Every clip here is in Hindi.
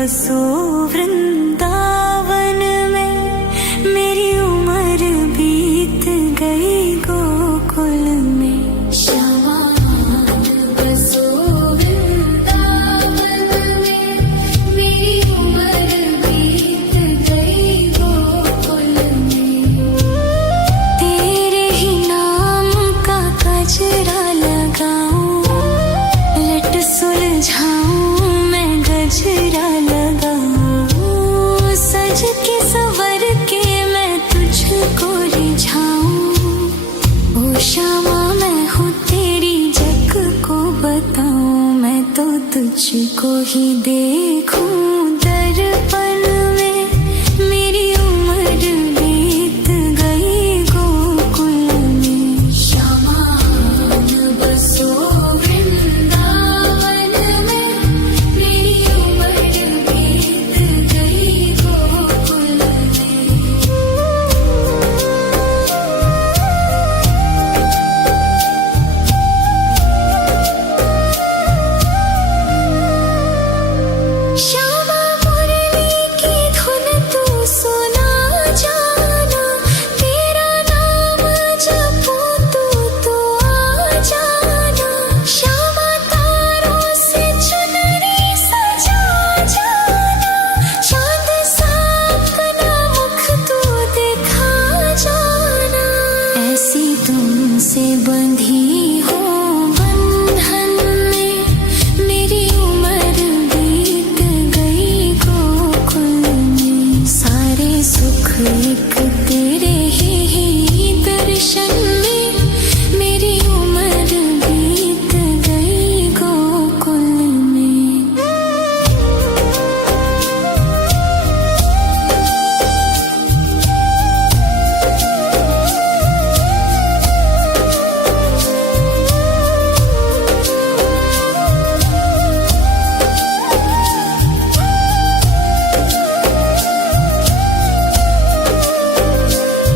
बसो वृंदावन में, मेरी उम्र बीत गई गोकुल में। श्यामा बसो वृंदावन में, मेरी उम्र बीत गई गोकुल में। तेरे ही नाम का गजरा लगाऊं, लट सुलझाऊं मैं गजरा लगाऊं, सज के संवर के मैं तुझको रिझाऊं। ओ श्यामा मैं हूँ तेरी जग को बताऊं, मैं तो तुझको ही देखूं दर्पण में, मेरी उम्र बीत गई गोकुल में। श्यामा बसो वृंदावन में, मेरी उम्र बीत गई गोकुल में। श्यामा मुरली की धुन तू सुना जाना, तेरा नाम जपूं तू तो आ जाना। श्यामा तारों से चुनरी सजा जाना, चांद सा अपना मुख तू दिखा जाना। ऐसी तुमसे बंधी हो बंधन में, मेरी उम्र बीत गई गोकुल में। सारे सुख एक तेरे ही दर्शन में, मेरी उम्र बीत गई गोकुल में।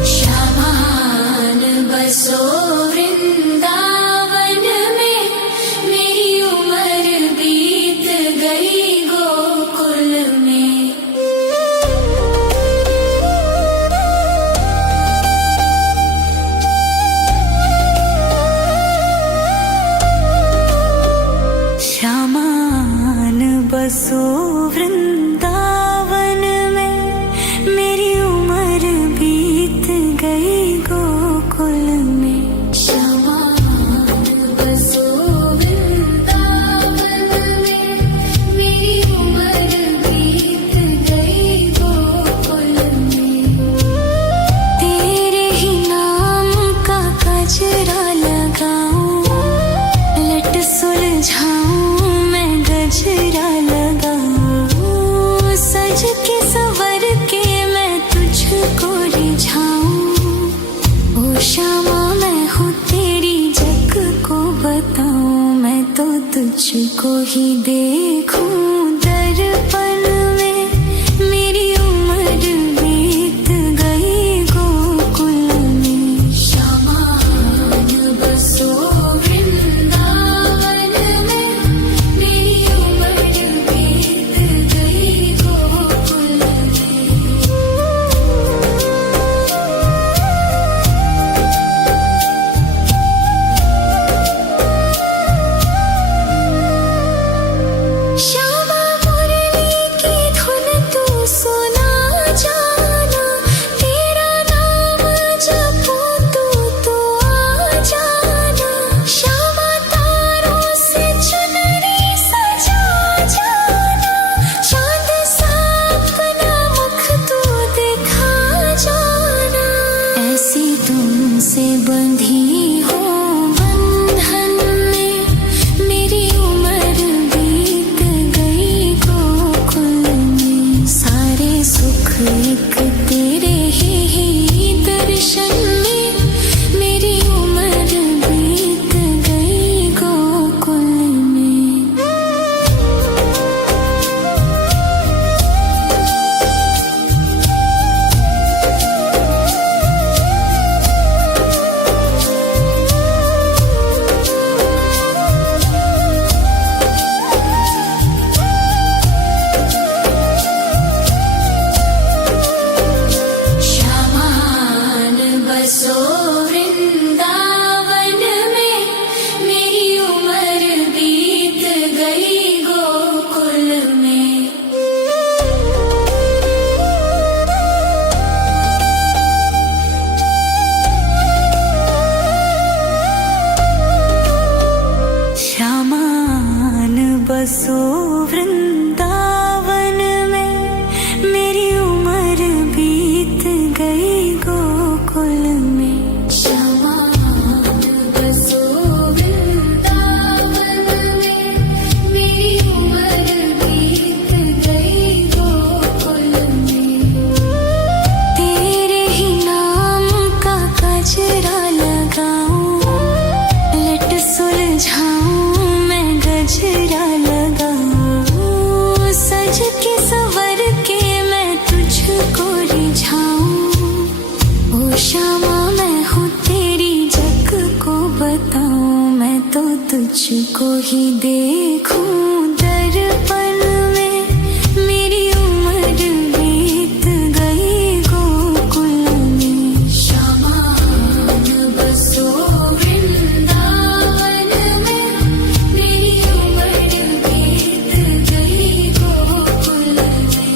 श्यामा बसो वृंदावन में, मेरी उम्र बीत गई गोकुल में। श्यामा बसो वृंदावन में, मेरी उम्र बीत गई गोकुल में। श्यामा बसो वृंदावन में, मेरी उम्र बीत गई गोकुल में। तेरे ही नाम का गजरा लगाऊं, लट सुलझाऊं मैं गजरा लगाऊं, सज के संवर के मैं तुझको रिझाऊं। ओ श्यामा मैं हूँ तेरी जग को बताऊं, मैं तो तुझको ही देखूं दर्पण में, मेरी उम्र बीत गई गोकुल में। श्यामा बसो वृंदावन में, मेरी उम्र बीत गई गोकुल में। तुझको ही देखूं दर्पण में, मेरी उम्र बीत गई गोकुल में। श्यामान बसो वृंदावन में, मेरी उम्र बीत गई गोकुल में।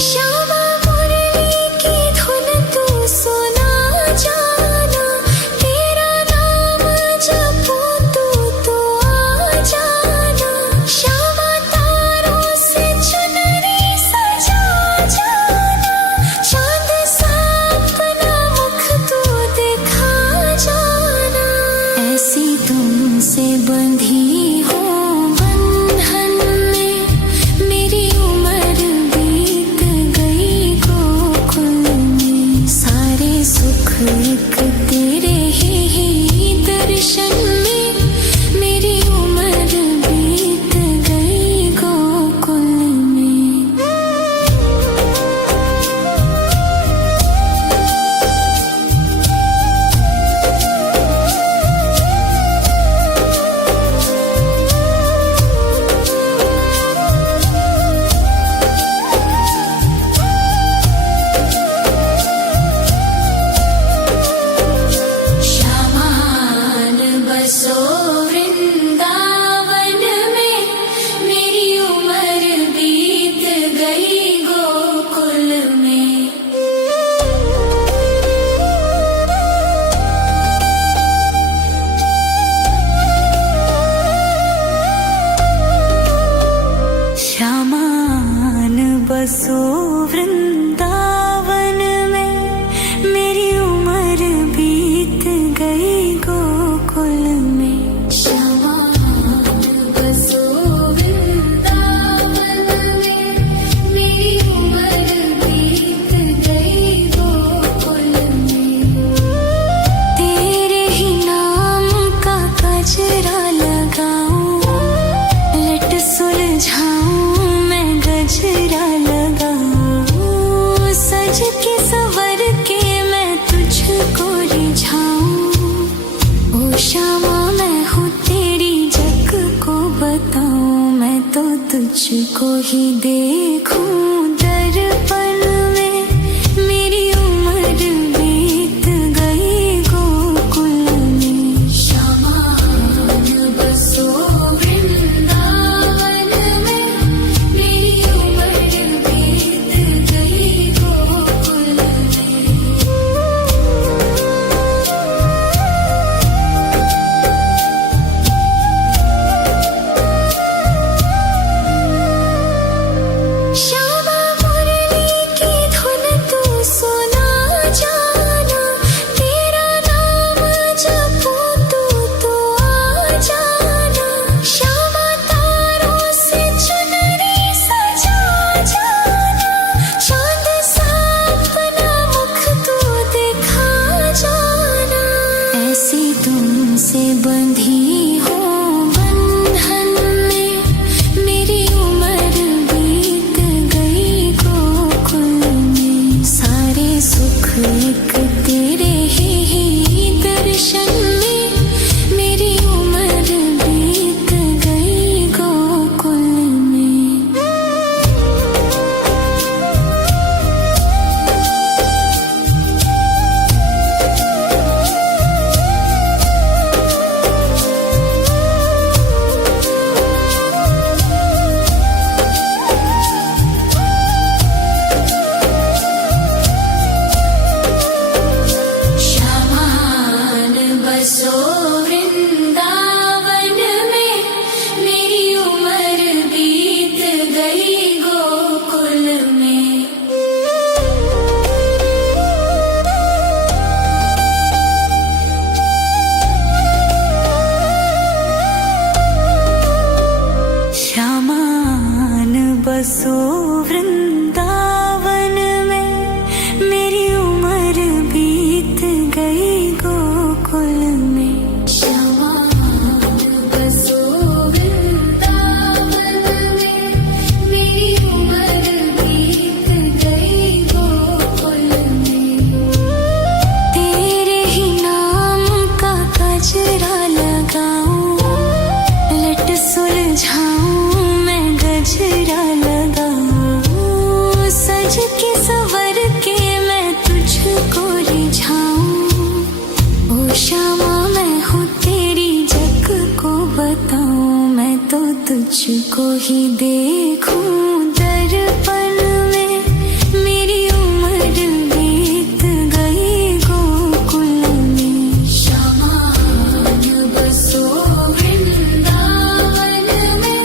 श्यामा मुरली की धुन तू सुना जाना, तेरा नाम जपूं तो आ जाना। श्यामा तारों से चुनरी सजा जाना, चांद सा अपना मुख तू दिखा जाना। ऐसी तुमसे बंधी हो बंधन में, मेरी उम्र बीत गई गोकुल में। सारे सुख एक तेरे ही दर्शन में, मेरी उम्र बीत गई गोकुल में। श्यामान बसो वृंदावन में, मेरी उम्र बीत गई गोकुल में। श्यामान बसो वृंदावन में, मेरी उम्र बीत गई गोकुल में। श्यामान बसो वृंदावन में, मेरी उम्र बीत गई गोकुल में। तेरे ही नाम का गजरा लगाऊं, लट सुलझाऊं मैं गजरा लगाऊं। सज के संवर के मैं तुझको रिझाऊं। ओ श्यामा मैं हूँ तेरी जग को बताऊं, मैं तो तुझको ही देखूं दर्पण में, मेरी उम्र बीत गई गोकुल में। श्यामान बसो वृंदावन में, मेरी उम्र बीत गई गोकुल में। श्यामा मुरली की धुन तू सुना जाना, तेरा नाम जपूं तो आ जाना। श्यामा तारों से चुनरी सजा जाना, चांद सा अपना मुख तू दिखा जाना। ऐसी तुमसे बंधी हो बंधन में, मेरी उम्र बीत गई गोकुल में। सारे सुख एक तेरे ही दर्शन में, मेरी उम्र बीत गई गोकुल में। तुझको ही देखूं दर्पण में, मेरी उम्र बीत गई गोकुल में। श्यामान बसो वृंदावन में,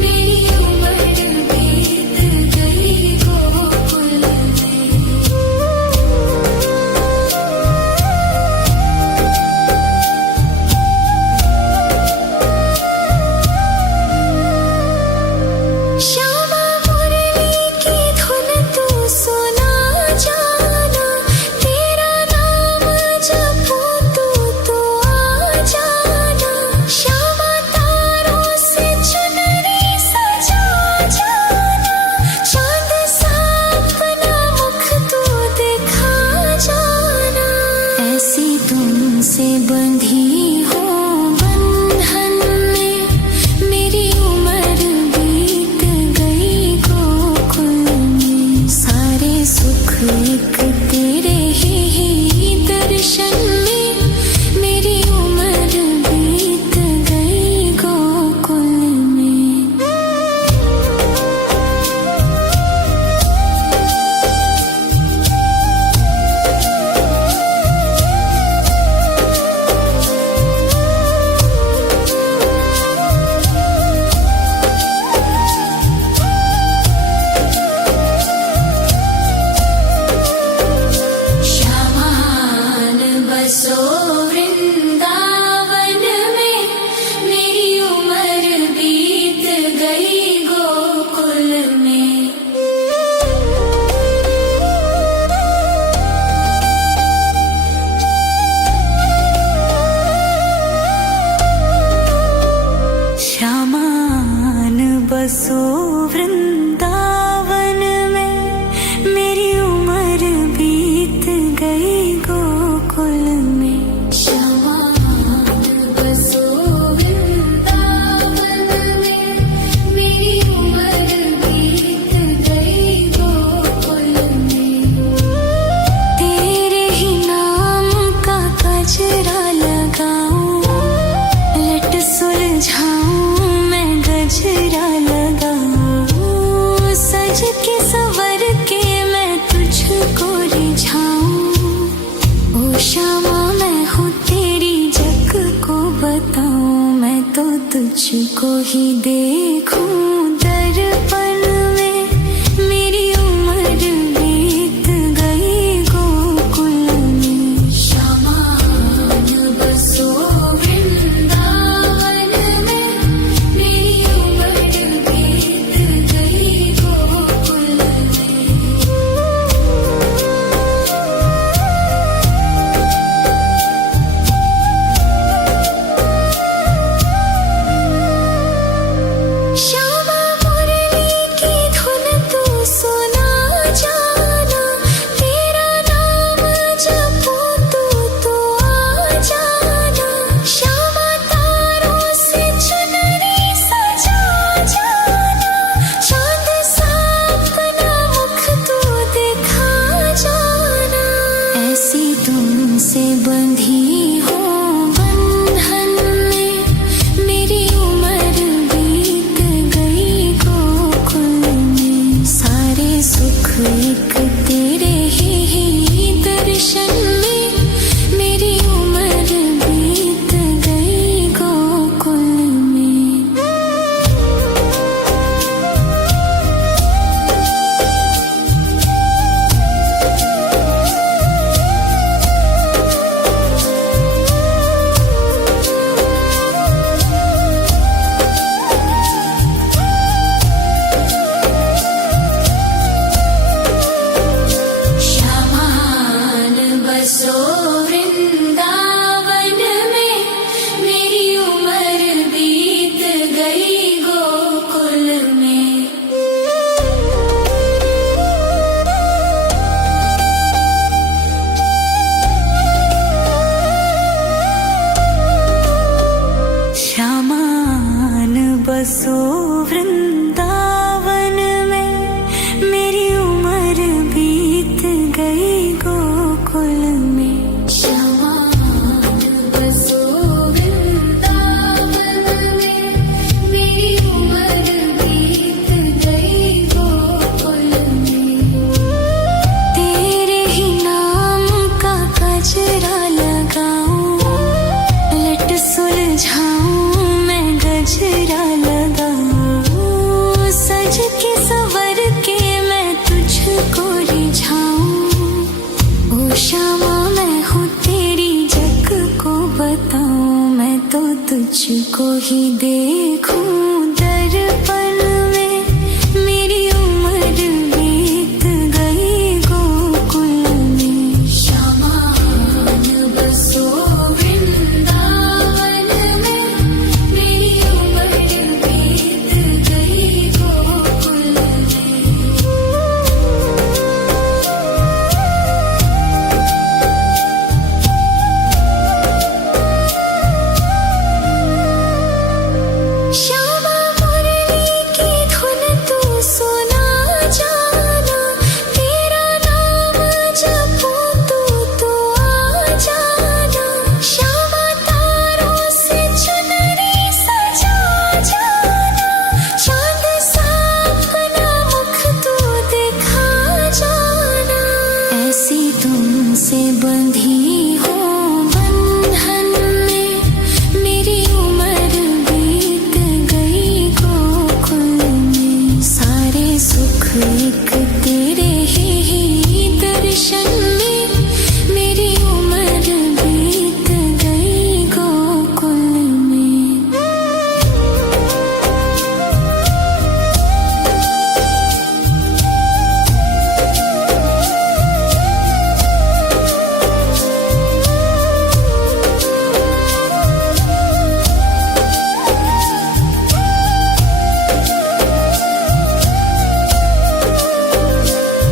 मेरी उम्र बीत गई गोकुल में। श्यामा मुरली की धुन तू सुना जाना, तेरा नाम जपूं तू आ जाना। श्यामा तारों से चुनरी सजा जाना, चांद सा अपना मुख तू दिखा जाना। ऐसी तुमसे बंधी हो बंधन में, मेरी उम्र बीत गई गोकुल में। सारे सुख एक तेरे ही दर्शन में, मेरी उम्र बीत गई गोकुल में। श्यामान बसो वृंदावन में, मेरी उम्र बीत गई गोकुल में। श्यामान बसो वृंदावन में, मेरी उम्र बीत गई गोकुल में। श्यामान बसो वृंदावन में, मेरी उम्र बीत गई गोकुल में। तेरे ही नाम का गजरा लगाऊं, लट सुलझाऊं मैं गजरा लगाऊं। सज के संवर के मैं तुझको रिझाऊं। ओ श्यामा मैं हूँ तेरी जग को बताऊं, मैं तो तुझको ही देखूं दर्पण में, मेरी उम्र बीत गई गोकुल में। श्यामान बसो वृंदावन में, मेरी उम्र बीत गई गोकुल में। श्यामा क्षमा मैं हूँ तेरी जग को बताऊं, मैं तो तुझको ही देखूं दर्पण में। मेरी उम्र बीत गई गोकुल में, श्यामान बसो वृंदावन में। मेरी उम्र बीत गई गोकुल में। श्यामा मुरली की धुन तू सुना जाना, तेरा नाम जपूं तू आ जाना। श्यामा तारों से चुनरी सजा जाना, चांद सा अपना मुख तू दिखा जाना। ऐसी तुमसे बंधी हूँ बंधन में, मेरी उम्र बीत गई गोकुल में। सारे सुख एक तेरे ही दर्शन में, मेरी उम्र बीत गई गोकुल में।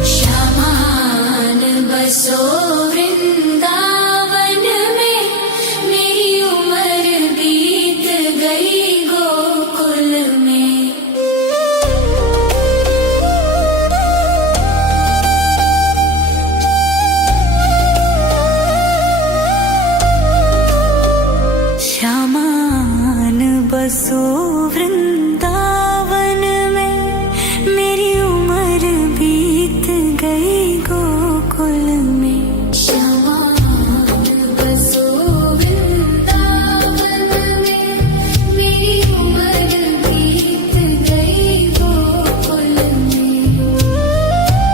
श्यामान बसो वृंदावन में, मेरी उम्र बीत गई गोकुल में। श्यामान बसो वृंदावन में, मेरी उम्र बीत गई गोकुल में। श्यामान बसो वृंदावन में, मेरी उम्र बीत गई गोकुल में।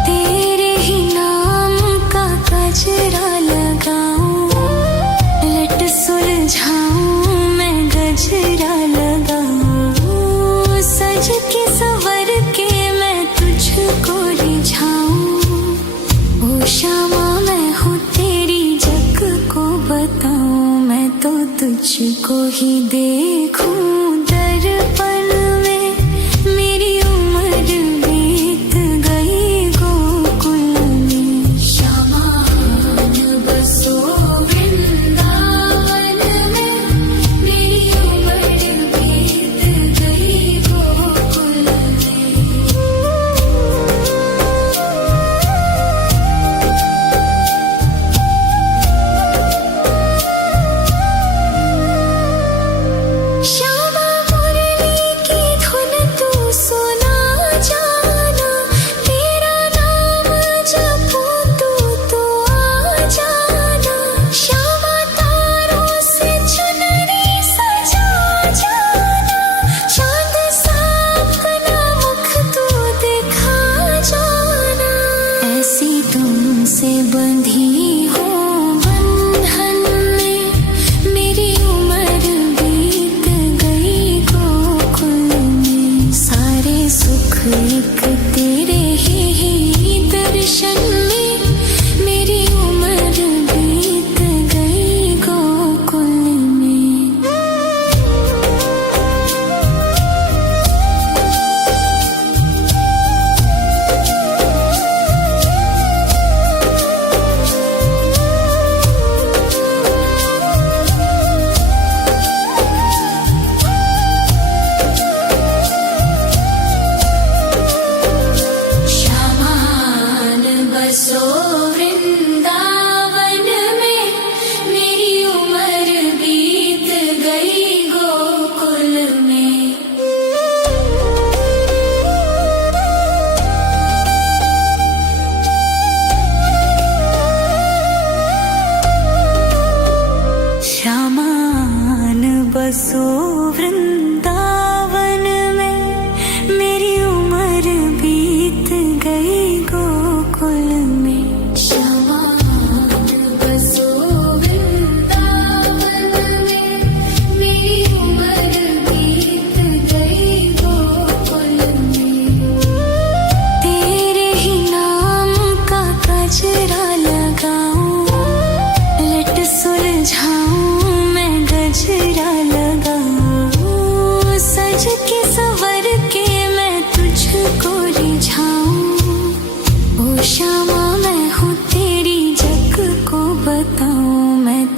तेरे ही नाम का गजरा लगाऊं, लट सुलझाऊं मैं गजरा लगाऊं। सज के संवर के मैं तुझको रिझाऊं। ओ श्यामा मैं हूँ तेरी जग को बताऊं, मैं तो तुझको ही देखूं दर्पण में। मेरी उम्र बीत गई गोकुल में, श्यामान बसो वृंदावन में। मेरी उम्र बीत गई गोकुल में। श्यामा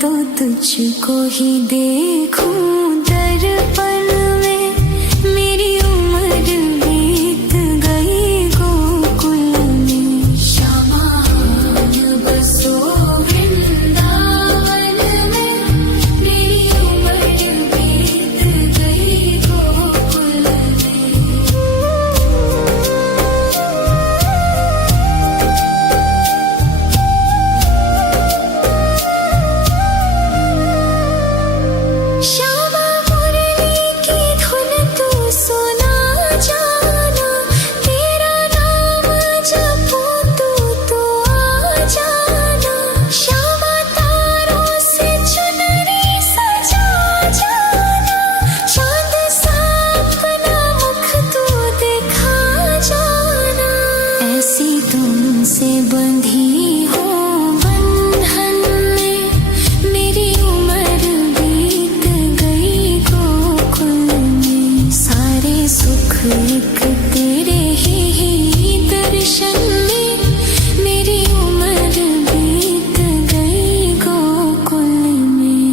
तो तुझको ही देखूं दर्पण में। मेरी उम्र बीत गई गोकुल में। श्यामान बसो वृंदावन में। मेरी उम्र बीत गई गोकुल में। श्यामा मुरली की धुन तू सुना जाना। तेरा नाम जपूं तू तो आ जाना। श्यामा तारों से चुनरी सजा जाना। चांद सा अपना मुख तू दिखा जाना। ऐसी तुमसे बंधी हो बंधन में। मेरी उम्र बीत गई गोकुल में। सारे सुख एक तेरे ही दर्शन में। मेरी उम्र बीत गई गोकुल में।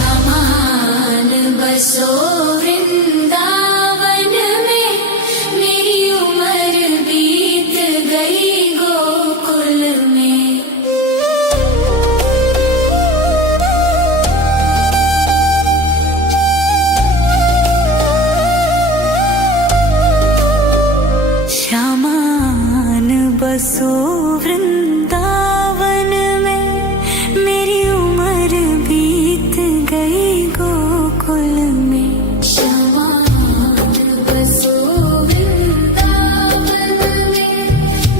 श्यामान बसो वृंदावन में। मेरी उम्र बीत गई गोकुल में। श्यामान बसो वृंदावन में। मेरी उम्र बीत गई गोकुल में। श्यामान बसो वृंदावन में।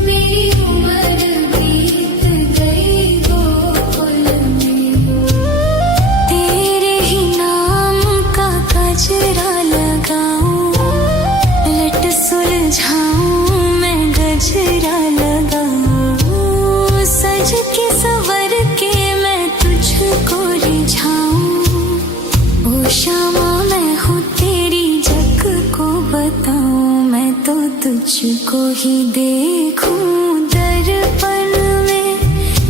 मेरी उम्र बीत गई गोकुल में। तेरे ही नाम का गजरा लगाऊं। लट सुलझाऊं मैं गजरा लगाऊं। सज के संवर के मैं तुझको रिझाऊं। ओ श्यामा मैं हूँ तेरी जग को बताऊं। मैं तो तुझको ही देखूं दर्पण में।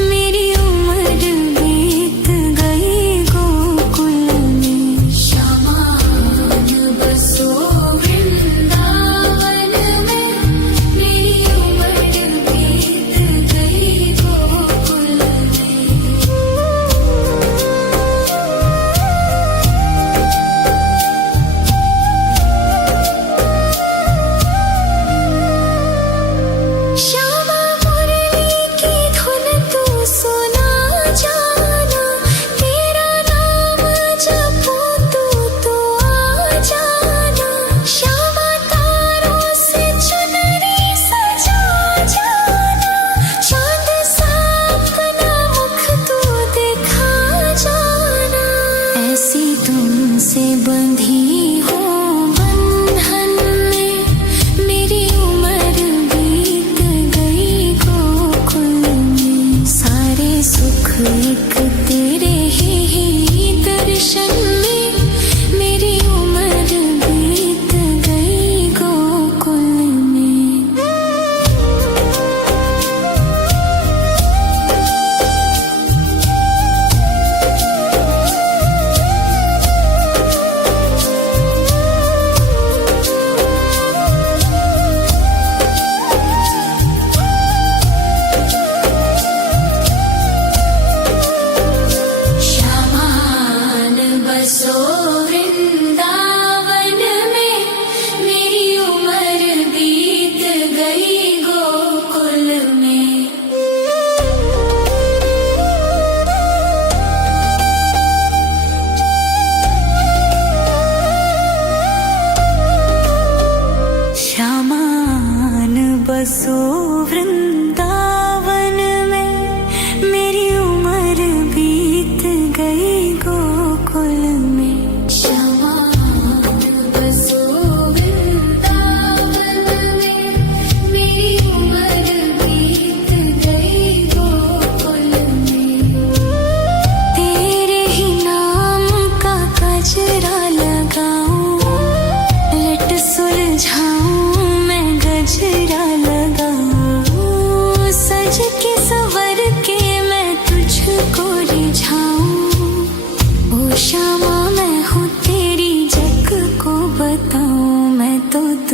मेरी उम्र बीत गई गोकुल में। श्यामान बसो वृंदावन में। मेरी उम्र बीत गई गोकुल में। श्यामा मुरली की धुन तू सुना जाना। तेरा नाम जपूं तू तो आ जाना। श्यामा तारों से चुनरी सजा जाना। चांद सा अपना मुख तू दिखा जाना। ऐसी तुमसे बंधी हो बंधन में। मेरी उम्र बीत गई गोकुल में। सारे सुख एक तेरे ही दर्शन में। मेरी उम्र बीत गई गोकुल में। श्यामान बसो वृंदावन में। मेरी उम्र बीत गई गोकुल में। श्यामान बसो वृंदावन में। मेरी उम्र बीत गई गोकुल में। श्यामान बसो वृंदावन में। मेरी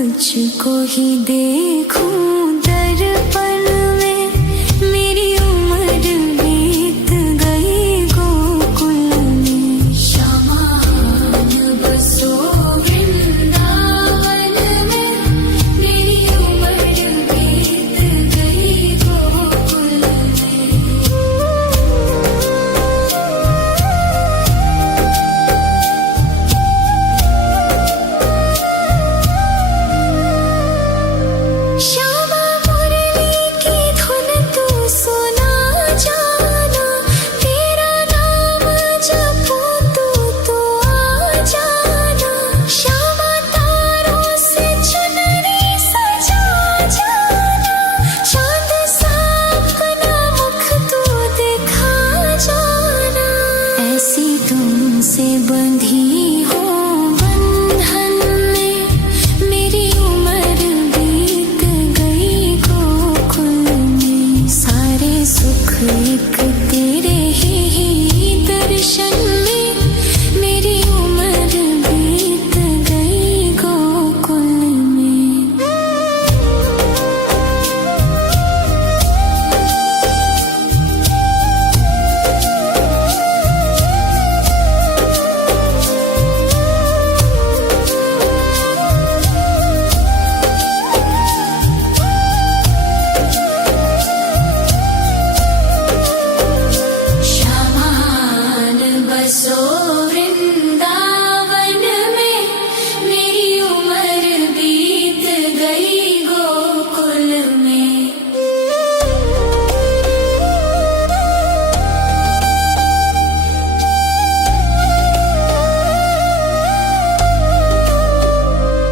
तुझको ही देखूं दर्पण में। मेरी उम्र बीत गई गोकुल में। श्यामान बसो वृंदावन में। मेरी उम्र बीत गई गोकुल में। श्यामा मुरली की धुन तू सुना जाना। तेरा नाम जपूं तो आ जाना। श्यामा तारों से चुनरी सजा जाना। चांद सा अपना मुख तू दिखा जाना। ऐसी तुमसे बंधी हो बंधन में। मेरी उम्र बीत गई गोकुल में। सारे सुख एक तेरे ही दर्शन में। मेरी उम्र बीत गई गोकुल में। श्यामान बसो वृंदावन में। मेरी उम्र बीत गई गोकुल में।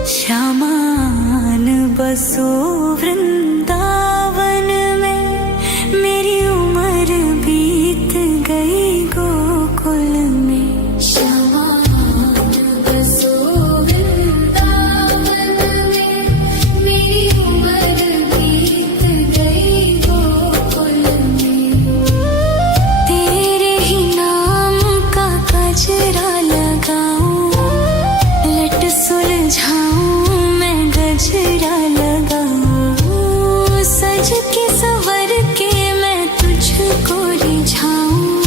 श्यामान बसो वृंदावन में। मेरी उम्र बीत गई गोकुल में। श्यामान बसो वृंदावन में। मेरी उम्र बीत गई गोकुल में। तेरे ही नाम का गजरा लगाऊं। लट सुलझाऊं मैं गजरा लगाऊं। सज के संवर के मैं तुझको रिझाऊं।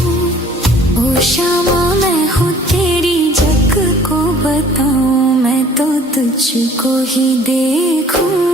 ओ श्यामा मैं हूँ तेरी जग को बताऊं। मैं तो तुझको ही देखूं